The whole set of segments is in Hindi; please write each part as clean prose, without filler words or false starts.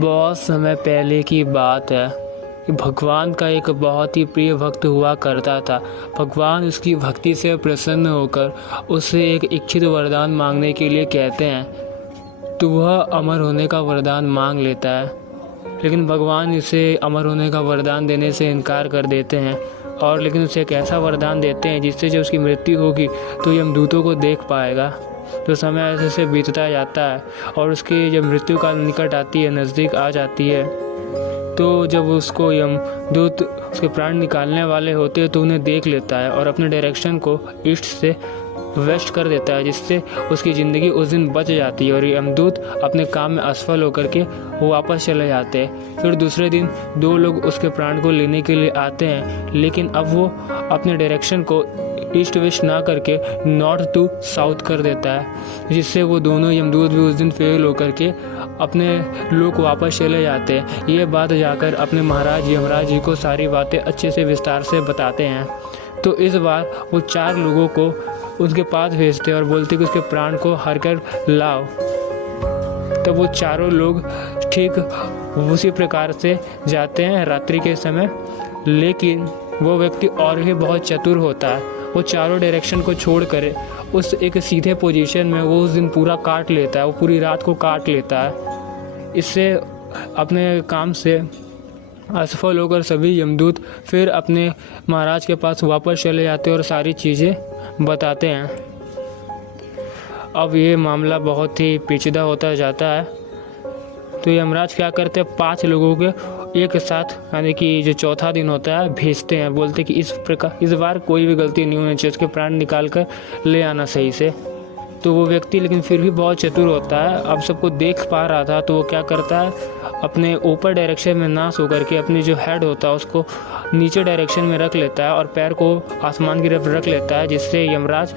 बहुत समय पहले की बात है कि भगवान का एक बहुत ही प्रिय भक्त हुआ करता था। भगवान उसकी भक्ति से प्रसन्न होकर उससे एक इच्छित वरदान मांगने के लिए कहते हैं, तो वह अमर होने का वरदान मांग लेता है। लेकिन भगवान इसे अमर होने का वरदान देने से इनकार कर देते हैं और लेकिन उसे एक ऐसा वरदान देते हैं जिससे जब उसकी मृत्यु होगी तो यमदूतों को देख पाएगा। तो समय ऐसे से बीतता जाता है और उसकी जब मृत्यु काल निकट आती है, नज़दीक आ जाती है, तो जब उसको यमदूत उसके प्राण निकालने वाले होते हैं तो उन्हें देख लेता है और अपने डायरेक्शन को ईस्ट से वेस्ट कर देता है, जिससे उसकी ज़िंदगी उस दिन बच जाती है और यमदूत अपने काम में असफल होकर के वो वापस चले जाते हैं। फिर दूसरे दिन दो लोग उसके प्राण को लेने के लिए आते हैं, लेकिन अब वो अपने डायरेक्शन को ईस्ट वेस्ट ना करके नॉर्थ टू साउथ कर देता है, जिससे वो दोनों यमदूत भी उस दिन फेल होकर के अपने लोग वापस चले जाते हैं। ये बात जाकर अपने महाराज यमराज जी को सारी बातें अच्छे से विस्तार से बताते हैं। तो इस बार वो 4 लोगों को उसके पास भेजते और बोलते कि उसके प्राण को हर कर लाओ। तब वो चारों लोग ठीक उसी प्रकार से जाते हैं रात्रि के समय, लेकिन वो व्यक्ति और भी बहुत चतुर होता है। वो चारों डायरेक्शन को छोड़ कर उस एक सीधे पोजीशन में वो उस दिन पूरा काट लेता है, वो पूरी रात को काट लेता है। इससे अपने काम से असफल होकर सभी यमदूत फिर अपने महाराज के पास वापस चले जाते हैं और सारी चीज़ें बताते हैं। अब ये मामला बहुत ही पेचीदा होता जाता है। तो यमराज क्या करते हैं, 5 लोगों के एक साथ, यानी कि जो चौथा दिन होता है, भेजते हैं। बोलते कि इस प्रकार इस बार कोई भी गलती नहीं होनी चाहिए, उसके प्राण निकाल कर ले आना सही से। तो वो व्यक्ति लेकिन फिर भी बहुत चतुर होता है, अब सबको देख पा रहा था, तो वो क्या करता है, अपने ऊपर डायरेक्शन में ना सो करके अपनी जो हेड होता है उसको नीचे डायरेक्शन में रख लेता है और पैर को आसमान की तरफ रख लेता है, जिससे यमराज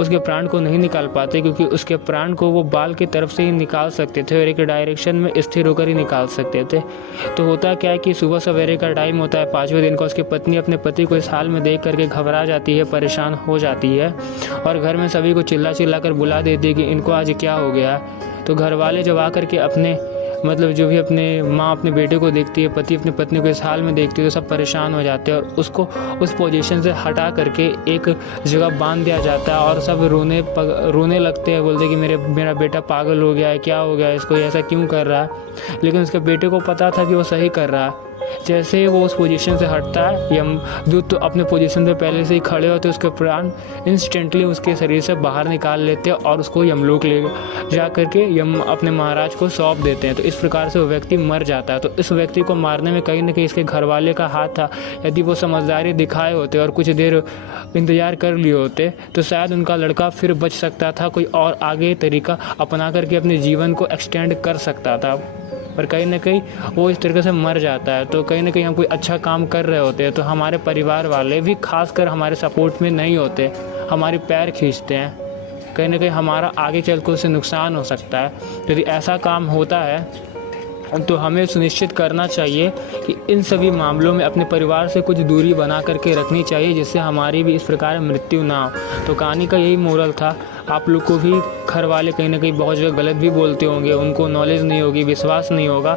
उसके प्राण को नहीं निकाल पाते, क्योंकि उसके प्राण को वो बाल की तरफ से ही निकाल सकते थे और एक डायरेक्शन में स्थिर होकर ही निकाल सकते थे। तो होता क्या है कि सुबह सवेरे का टाइम होता है, 5वें दिन का, उसकी पत्नी अपने पति को इस हाल में देख करके घबरा जाती है, परेशान हो जाती है और घर में सभी को चिल्ला चिल्ला कर बुला देती है कि इनको आज क्या हो गया। तो घर वाले जब आकर के अपने जो भी अपने माँ अपने बेटे को देखती है, पति अपनी पत्नी को इस हाल में देखती है, तो सब परेशान हो जाते हैं और उसको उस पोजीशन से हटा करके एक जगह बांध दिया जाता है और सब रोने लगते हैं, बोलते कि मेरा बेटा पागल हो गया है, क्या हो गया है इसको, ऐसा क्यों कर रहा है। लेकिन उसके बेटे को पता था कि वो सही कर रहा है। जैसे ही वो उस पोजीशन से हटता है, यमदूत तो अपने पोजीशन पे पहले से ही खड़े होते, उसके प्राण इंस्टेंटली उसके शरीर से बाहर निकाल लेते हैं और उसको यमलोक ले जा करके अपने महाराज को सौंप देते हैं। तो इस प्रकार से वो व्यक्ति मर जाता है। तो इस व्यक्ति को मारने में कहीं ना कहीं इसके घर वाले का हाथ था। यदि वो समझदारी दिखाए होते और कुछ देर इंतजार कर लिए होते तो शायद उनका लड़का फिर बच सकता था, कोई और आगे तरीका अपना करके अपने जीवन को एक्सटेंड कर सकता था। पर कहीं ना कहीं वो इस तरीके से मर जाता है। तो कहीं ना कहीं हम कोई अच्छा काम कर रहे होते हैं तो हमारे परिवार वाले भी खासकर हमारे सपोर्ट में नहीं होते, हमारी पैर खींचते हैं, कहीं ना कहीं हमारा आगे चल कर उससे नुकसान हो सकता है। यदि ऐसा काम होता है तो हमें सुनिश्चित करना चाहिए कि इन सभी मामलों में अपने परिवार से कुछ दूरी बना करके रखनी चाहिए, जिससे हमारी भी इस प्रकार मृत्यु ना हो। तो कहानी का यही मोरल था। आप लोग को भी घर वाले कहीं ना कहीं बहुत जगह गलत भी बोलते होंगे, उनको नॉलेज नहीं होगी, विश्वास नहीं होगा,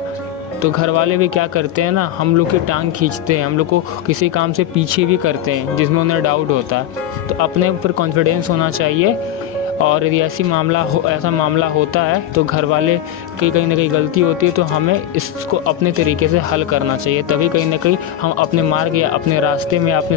तो घर वाले भी क्या करते हैं ना, हम लोग की टांग खींचते हैं, हम लोग को किसी काम से पीछे भी करते हैं जिसमें उन्हें डाउट होता है। तो अपने ऊपर कॉन्फिडेंस होना चाहिए और यदि ऐसा मामला होता है तो घर वाले की कहीं ना कहीं गलती होती है, तो हमें इसको अपने तरीके से हल करना चाहिए। तभी कहीं ना कहीं हम अपने मार्ग या अपने रास्ते में अपने